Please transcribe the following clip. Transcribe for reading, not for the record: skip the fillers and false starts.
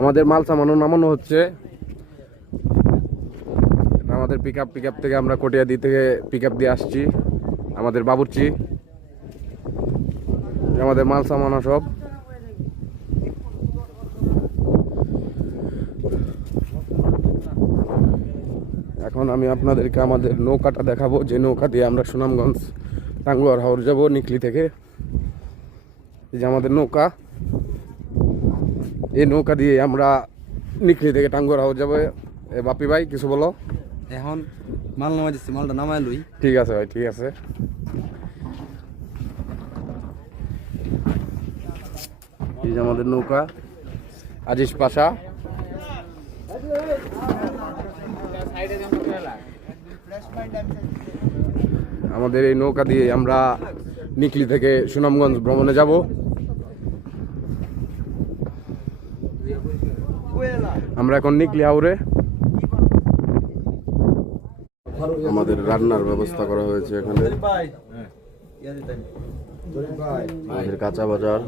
আমাদের মাল সামানো নামানো হচ্ছে। আমাদের পিক আপ থেকে আমরা কটিয়াদি থেকে পিক আপ দিয়ে আসছি আমাদের বাবুর্চি। আমাদের মাল সামানো সব। এখন আমি আপনাদেরকে আমাদের নৌকাটা দেখাবো, যে নৌকা দিয়ে আমরা সুনামগঞ্জ টাঙ্গুয়ার হাওর যাব নিকলি থেকে। এই যে আমাদের নৌকা, এই নৌকা দিয়ে আমরা নিকলি থেকে টাঙ্গুয়ার হাওর যাবো। বাপি ভাই কিছু বলো। এখন মাল নামাই দিচ্ছি, মালটা নামাই লই। ঠিক আছে ভাই, ঠিক আছে। এই যে আমাদের নৌকা আজিজ পাশা। আমাদের এই নৌকা দিয়ে আমরা নিকলি থেকে সুনামগঞ্জ ভ্রমণে যাব। আমরা এখন নিকলি হাওরে। আমাদের রান্নার ব্যবস্থা করা হয়েছে এখানে। আমাদের কাঁচা বাজার।